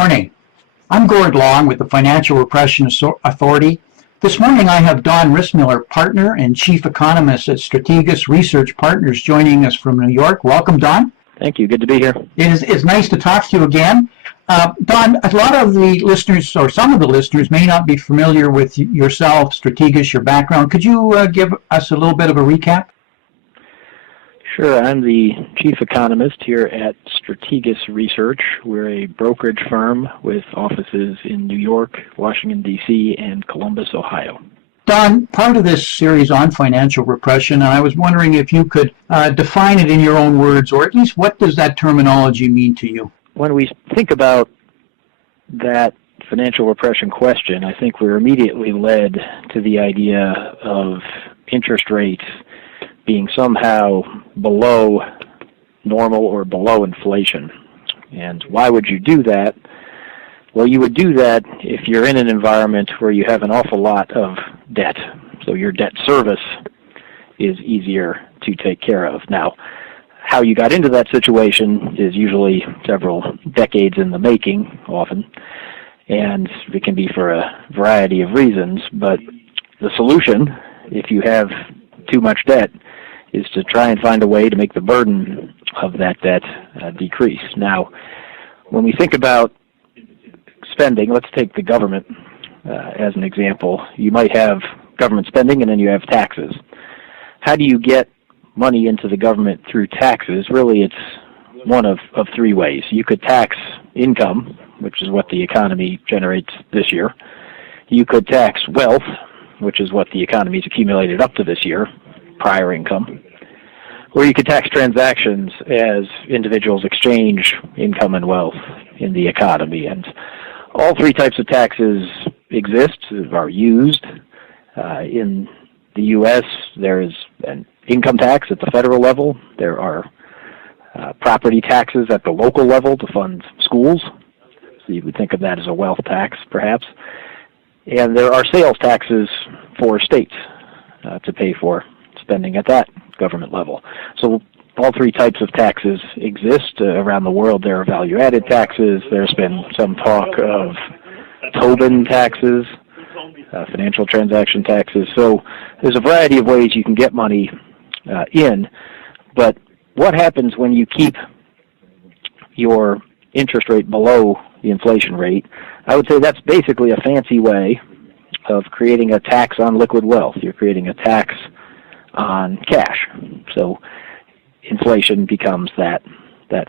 morning. I'm Gord Long with the Financial Repression Authority. This morning I have Don Rissmiller, partner and chief economist at Strategas Research Partners, joining us from New York. Welcome, Don. Thank you. Good to be here. It's nice to talk to you again. Don, a lot of the listeners, or some of the listeners, may not be familiar with yourself, Strategas, your background. Could you give us a little bit of a recap? Sure. I'm the chief economist here at Strategas Research. We're a brokerage firm with offices in New York, Washington, D.C., and Columbus, Ohio. Don, part of this series on financial repression, and I was wondering if you could define it in your own words, or at least what does that terminology mean to you? When we think about that financial repression question, I think we're immediately led to the idea of interest rates being somehow below normal or below inflation. And why would you do that? Well, you would do that if you're in an environment where you have an awful lot of debt. So your debt service is easier to take care of. Now, how you got into that situation is usually several decades in the making, often, and it can be for a variety of reasons. But the solution, if you have too much debt, is to try and find a way to make the burden of that debt decrease. Now, when we think about spending, let's take the government as an example. You might have government spending and then you have taxes. How do you get money into the government through taxes? Really, it's one of three ways. You could tax income, which is what the economy generates this year. You could tax wealth, which is what the economy's accumulated up to this year, prior income. Or you could tax transactions as individuals exchange income and wealth in the economy. And all three types of taxes exist, are used. In the U.S., there is an income tax at the federal level. There are property taxes at the local level to fund schools. So you would think of that as a wealth tax, perhaps. And there are sales taxes for states to pay for spending at that government level. So all three types of taxes exist around the world. There are value-added taxes. There's been some talk of Tobin taxes, financial transaction taxes. So there's a variety of ways you can get money in. But what happens when you keep your interest rate below the inflation rate? I would say that's basically a fancy way of creating a tax on liquid wealth. You're creating a tax on cash. So inflation becomes that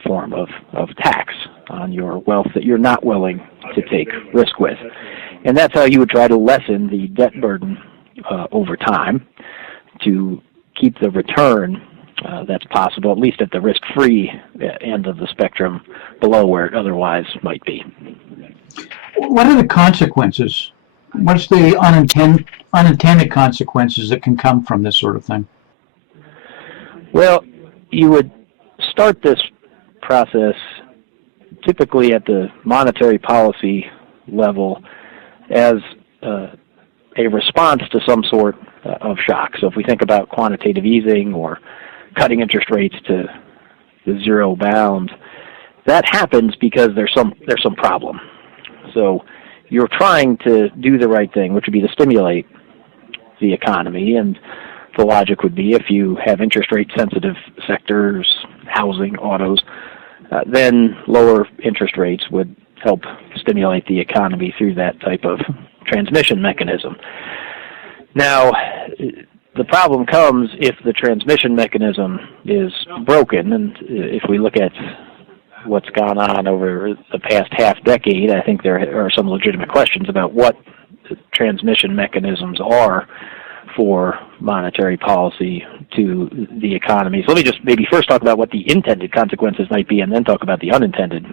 form of tax on your wealth that you're not willing to take risk with. And that's how you would try to lessen the debt burden over time to keep the return that's possible, at least at the risk-free end of the spectrum, below where it otherwise might be. What are the consequences? What's the unintended consequences that can come from this sort of thing? Well, you would start this process typically at the monetary policy level as a response to some sort of shock. So if we think about quantitative easing or cutting interest rates to the zero bound, that happens because there's some problem. So you're trying to do the right thing, which would be to stimulate the economy, and the logic would be if you have interest rate sensitive sectors, housing, autos, then lower interest rates would help stimulate the economy through that type of transmission mechanism. Now, the problem comes if the transmission mechanism is broken, and if we look at what's gone on over the past half decade, I think there are some legitimate questions about what the transmission mechanisms are for monetary policy to the economy. So let me just maybe first talk about what the intended consequences might be and then talk about the unintended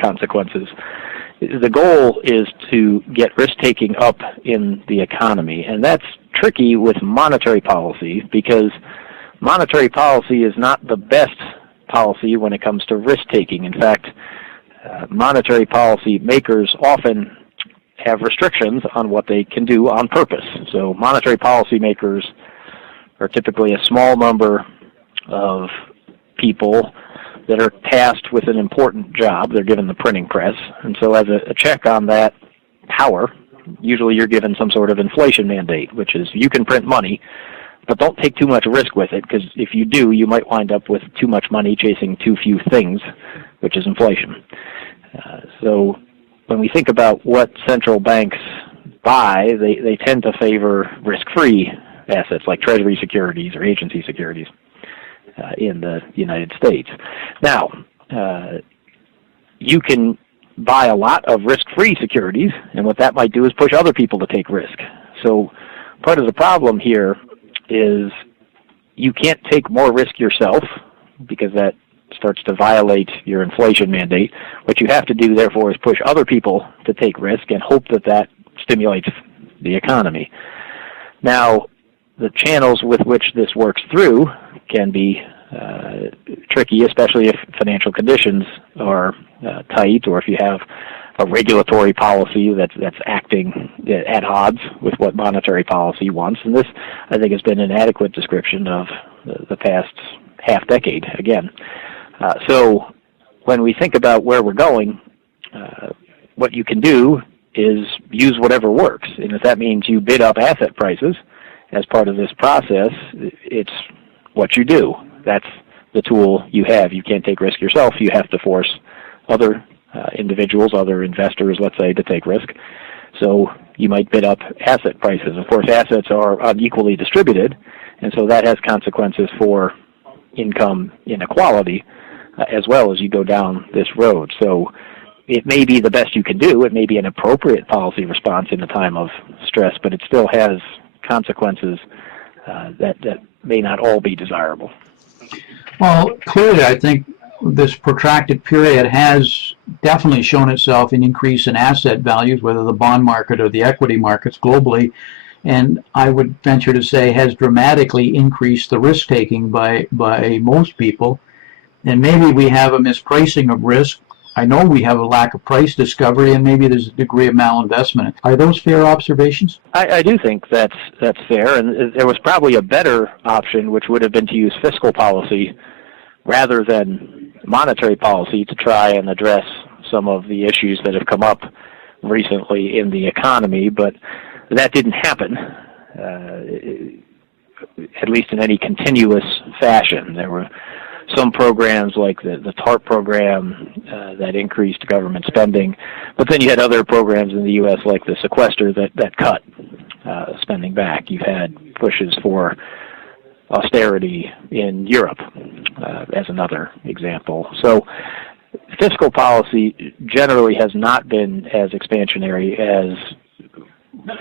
consequences. The goal is to get risk-taking up in the economy, and that's tricky with monetary policy because monetary policy is not the best policy when it comes to risk-taking. In fact, monetary policy makers often have restrictions on what they can do on purpose. So monetary policy makers are typically a small number of people that are tasked with an important job. They're given the printing press. And so as a check on that power, usually you're given some sort of inflation mandate, which is you can print money, but don't take too much risk with it, because if you do, you might wind up with too much money chasing too few things, which is inflation. So when we think about what central banks buy, they tend to favor risk-free assets like Treasury securities or agency securities in the United States. Now, you can buy a lot of risk-free securities, and what that might do is push other people to take risk. So part of the problem here is you can't take more risk yourself, because that starts to violate your inflation mandate. What you have to do, therefore, is push other people to take risk and hope that that stimulates the economy. Now, the channels with which this works through can be tricky, especially if financial conditions are tight, or if you have a regulatory policy that's acting at odds with what monetary policy wants. And this, I think, has been an adequate description of the past half decade, again. So when we think about where we're going, what you can do is use whatever works. And if that means you bid up asset prices as part of this process, it's what you do. That's the tool you have. You can't take risk yourself. You have to force other individuals, other investors, let's say, to take risk. So you might bid up asset prices. Of course, assets are unequally distributed, and so that has consequences for income inequality as well as you go down this road. So it may be the best you can do. It may be an appropriate policy response in a time of stress, but it still has consequences that may not all be desirable. Well, clearly, I think this protracted period has definitely shown itself in increase in asset values, whether the bond market or the equity markets globally, and I would venture to say has dramatically increased the risk-taking by most people. And maybe we have a mispricing of risk. I know we have a lack of price discovery, and maybe there's a degree of malinvestment. Are those fair observations? I do think that's fair, and there was probably a better option, which would have been to use fiscal policy rather than monetary policy to try and address some of the issues that have come up recently in the economy, but that didn't happen, at least in any continuous fashion. There were some programs like the TARP program that increased government spending, but then you had other programs in the U.S. like the sequester that cut spending back. You've had pushes for austerity in Europe as another example. So fiscal policy generally has not been as expansionary as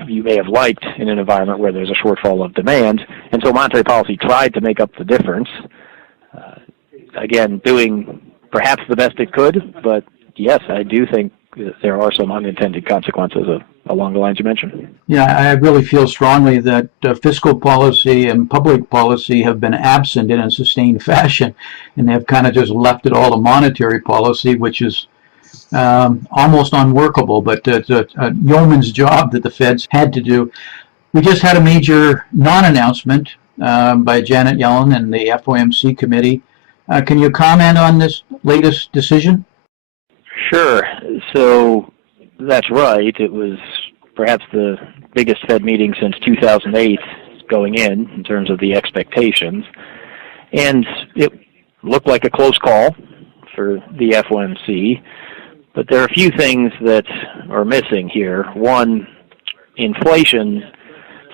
you may have liked in an environment where there's a shortfall of demand, and so monetary policy tried to make up the difference. Again, doing perhaps the best it could, but yes, I do think there are some unintended consequences along the lines you mentioned. Yeah, I really feel strongly that fiscal policy and public policy have been absent in a sustained fashion, and they've kind of just left it all to monetary policy, which is almost unworkable, but it's a yeoman's job that the Feds had to do. We just had a major non-announcement by Janet Yellen and the FOMC committee. Can you comment on this latest decision? Sure. So that's right. It was perhaps the biggest Fed meeting since 2008 going in terms of the expectations. And it looked like a close call for the FOMC. But there are a few things that are missing here. One, inflation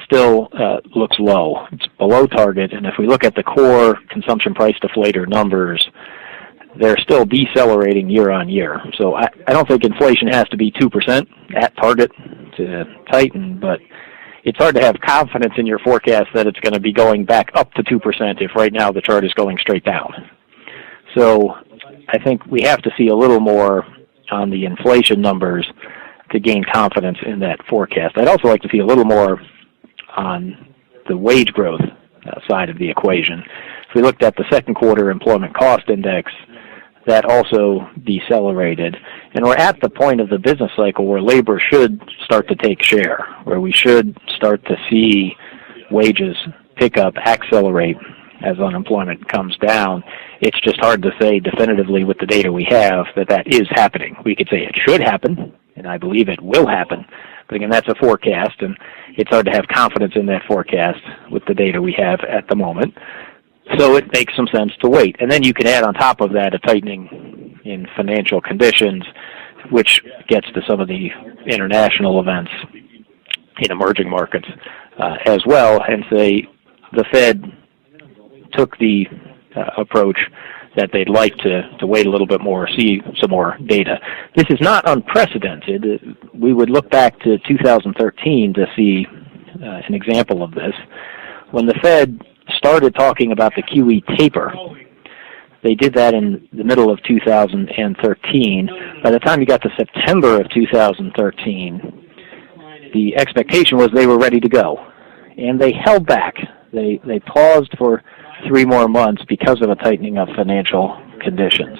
still looks low. It's below target, and if we look at the core consumption price deflator numbers, they're still decelerating year on year. So I don't think inflation has to be 2% at target to tighten, but it's hard to have confidence in your forecast that it's going to be going back up to 2% if right now the chart is going straight down. So I think we have to see a little more on the inflation numbers to gain confidence in that forecast. I'd also like to see a little more on the wage growth side of the equation. If we looked at the second quarter employment cost index, that also decelerated. And we're at the point of the business cycle where labor should start to take share, where we should start to see wages pick up, accelerate as unemployment comes down. It's just hard to say definitively with the data we have that that is happening. We could say it should happen, and I believe it will happen. But again, that's a forecast, and it's hard to have confidence in that forecast with the data we have at the moment. So it makes some sense to wait. And then you can add on top of that a tightening in financial conditions, which gets to some of the international events in emerging markets as well, and say the Fed took the approach that they'd like to wait a little bit more, see some more data. This is not unprecedented. We would look back to 2013 to see an example of this. When the Fed started talking about the QE taper, they did that in the middle of 2013. By the time you got to September of 2013, the expectation was they were ready to go. And they held back. They paused for 3 more months because of a tightening of financial conditions,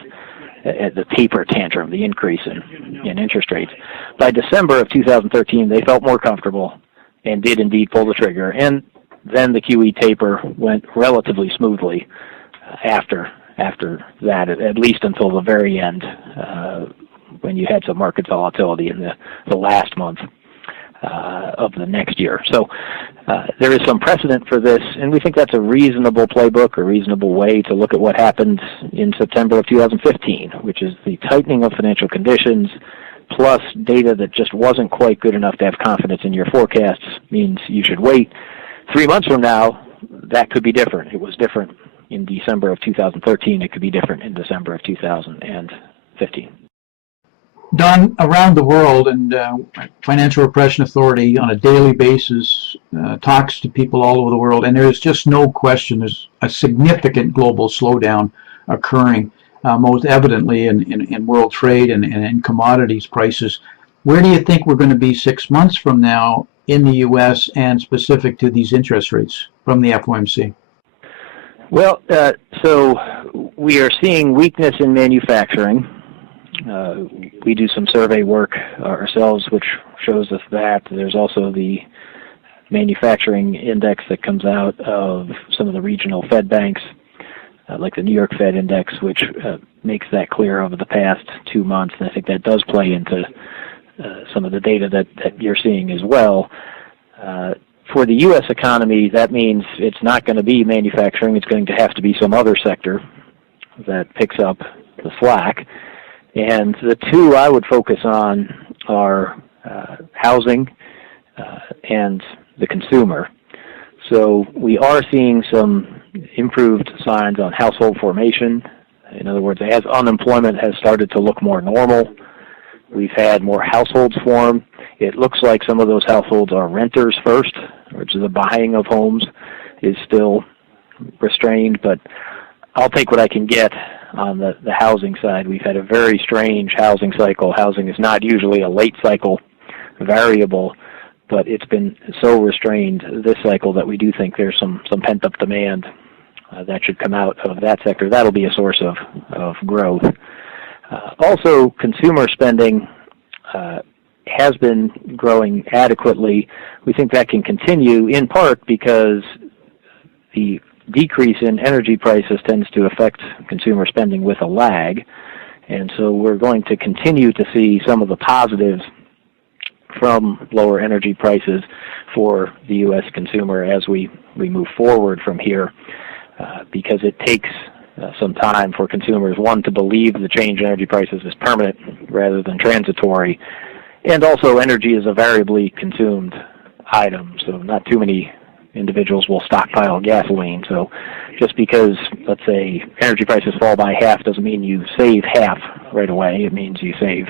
the taper tantrum, the increase in interest rates. By December of 2013, they felt more comfortable and did indeed pull the trigger. And then the QE taper went relatively smoothly after that, at least until the very end, when you had some market volatility in the last month of the next year. So there is some precedent for this, and we think that's a reasonable playbook, a reasonable way to look at what happened in September of 2015, which is the tightening of financial conditions plus data that just wasn't quite good enough to have confidence in your forecasts means you should wait. 3 months from now, that could be different. It was different in December of 2013. It could be different in December of 2015. Don, around the world, and Financial Repression Authority on a daily basis talks to people all over the world, and there's just no question there's a significant global slowdown occurring, most evidently in world trade and in commodities prices. Where do you think we're going to be 6 months from now in the U.S. and specific to these interest rates from the FOMC? Well, so we are seeing weakness in manufacturing. We do some survey work ourselves, which shows us that. There's also the manufacturing index that comes out of some of the regional Fed banks, like the New York Fed index, which makes that clear over the past 2 months. And I think that does play into some of the data that you're seeing as well. For the U.S. economy, that means it's not going to be manufacturing. It's going to have to be some other sector that picks up the slack. And the two I would focus on are housing and the consumer. So we are seeing some improved signs on household formation. In other words, as unemployment has started to look more normal, we've had more households form. It looks like some of those households are renters first, which is the buying of homes is still restrained, but I'll take what I can get on the housing side. We've had a very strange housing cycle. Housing is not usually a late cycle variable, but it's been so restrained this cycle that we do think there's some pent-up demand that should come out of that sector. That'll be a source of growth. Also, consumer spending has been growing adequately. We think that can continue in part because the decrease in energy prices tends to affect consumer spending with a lag. And so we're going to continue to see some of the positives from lower energy prices for the U.S. consumer as we move forward from here, because it takes some time for consumers, one, to believe the change in energy prices is permanent rather than transitory. And also energy is a variably consumed item, so not too many individuals will stockpile gasoline. So just because, let's say, energy prices fall by half doesn't mean you save half right away. It means you save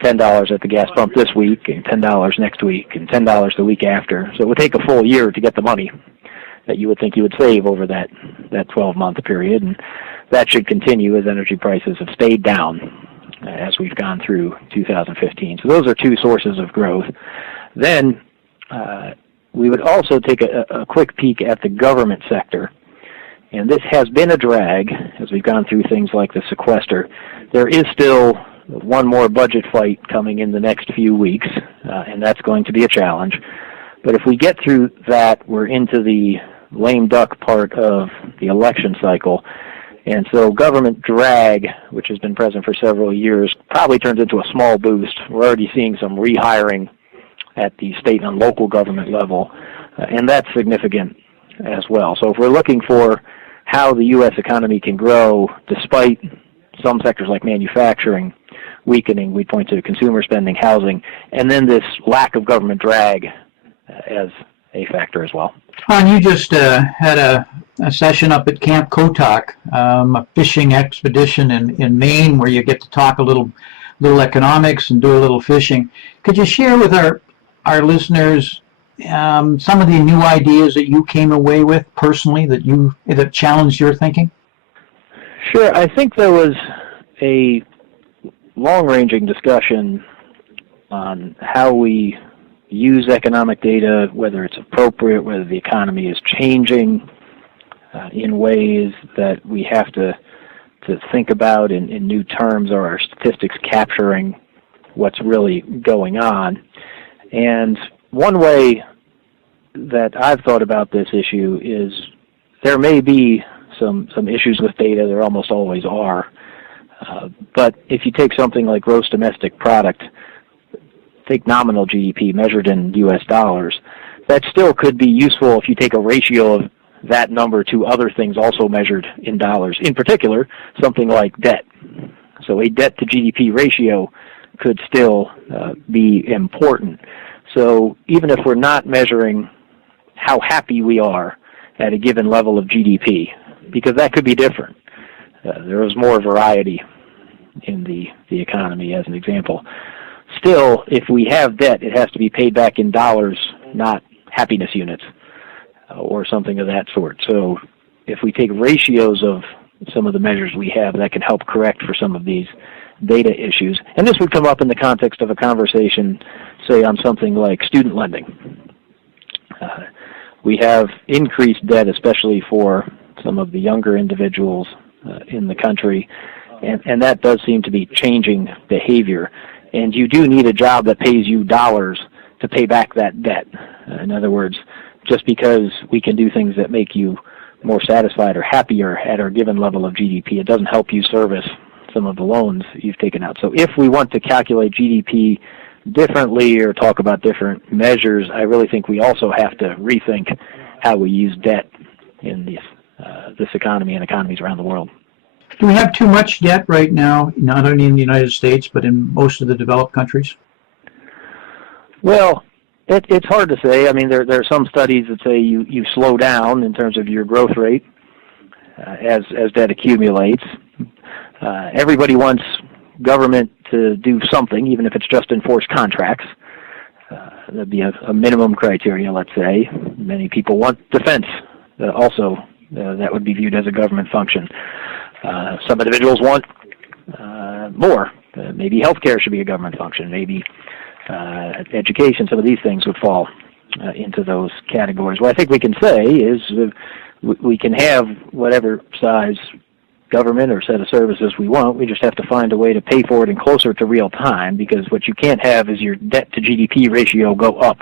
$10 at the gas pump this week and $10 next week and $10 the week after. So it would take a full year to get the money that you would think you would save over that 12-month period. And that should continue as energy prices have stayed down as we've gone through 2015. So those are two sources of growth. Then we would also take a quick peek at the government sector. And this has been a drag as we've gone through things like the sequester. There is still one more budget fight coming in the next few weeks, and that's going to be a challenge. But if we get through that, we're into the lame duck part of the election cycle. And so government drag, which has been present for several years, probably turns into a small boost. We're already seeing some rehiring at the state and local government level, and that's significant as well. So if we're looking for how the U.S. economy can grow despite some sectors like manufacturing weakening, we point to consumer spending, housing, and then this lack of government drag as a factor as well. Ron, you just had a session up at Camp Kotok, a fishing expedition in Maine, where you get to talk a little economics and do a little fishing. Could you share with our listeners some of the new ideas that you came away with personally that challenged your thinking? Sure. I think there was a long-ranging discussion on how we use economic data, whether it's appropriate, whether the economy is changing in ways that we have to think about in new terms. Are our statistics capturing what's really going on? And one way that I've thought about this issue is there may be some issues with data. There almost always are. But if you take something like gross domestic product, take nominal GDP measured in U.S. dollars, that still could be useful if you take a ratio of that number to other things also measured in dollars. In particular, something like debt. So a debt to GDP ratio could still be important. So even if we're not measuring how happy we are at a given level of GDP, because that could be different. There is more variety in the economy, as an example. Still, if we have debt, it has to be paid back in dollars, not happiness units or something of that sort. So if we take ratios of some of the measures we have, that can help correct for some of these data issues. And this would come up in the context of a conversation, say, on something like student lending. We have increased debt, especially for some of the younger individuals in the country, and that does seem to be changing behavior. And you do need a job that pays you dollars to pay back that debt. In other words, just because we can do things that make you more satisfied or happier at our given level of GDP, it doesn't help you service some of the loans you've taken out. So if we want to calculate GDP differently or talk about different measures, I really think we also have to rethink how we use debt in this economy and economies around the world. Do we have too much debt right now, not only in the United States, but in most of the developed countries? Well, it's hard to say. I mean, there are some studies that say you slow down in terms of your growth rate as debt accumulates. Everybody wants government to do something, even if it's just enforce contracts. That'd be a minimum criteria, let's say. Many people want defense also. That would be viewed as a government function. Some individuals want more. Maybe healthcare should be a government function. Maybe education, some of these things would fall into those categories. What I think we can say is we can have whatever size government or set of services we want. We just have to find a way to pay for it in closer to real time, because what you can't have is your debt to GDP ratio go up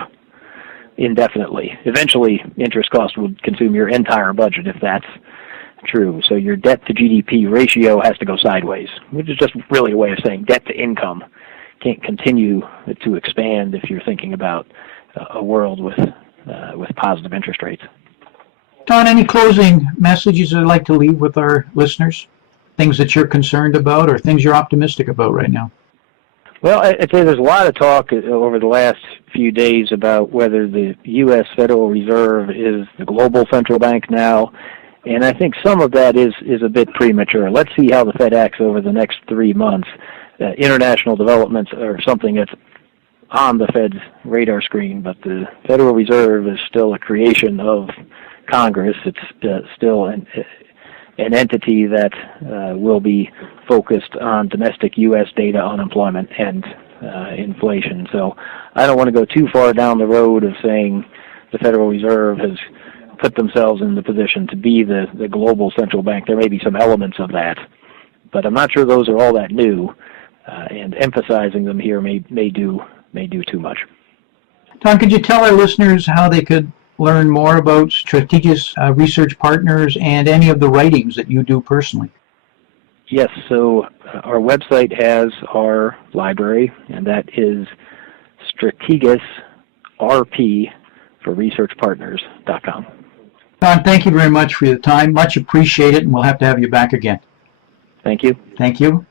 indefinitely. Eventually, interest costs would consume your entire budget if that's true. So your debt to GDP ratio has to go sideways, which is just really a way of saying debt to income can't continue to expand if you're thinking about a world with positive interest rates. Don, any closing messages you'd like to leave with our listeners? Things that you're concerned about or things you're optimistic about right now? Well, I'd say there's a lot of talk over the last few days about whether the U.S. Federal Reserve is the global central bank now, and I think some of that is a bit premature. Let's see how the Fed acts over the next 3 months. International developments are something that's on the Fed's radar screen, but the Federal Reserve is still a creation of Congress. It's still an entity that will be focused on domestic U.S. data, unemployment, and inflation. So I don't want to go too far down the road of saying the Federal Reserve has put themselves in the position to be the global central bank. There may be some elements of that, but I'm not sure those are all that new, and emphasizing them here may do too much. Don, could you tell our listeners how they could learn more about Strategas Research Partners and any of the writings that you do personally? Yes, so our website has our library, and that is Strategas RP for researchpartners.com. Don, thank you very much for your time. Much appreciated, and we'll have to have you back again. Thank you. Thank you.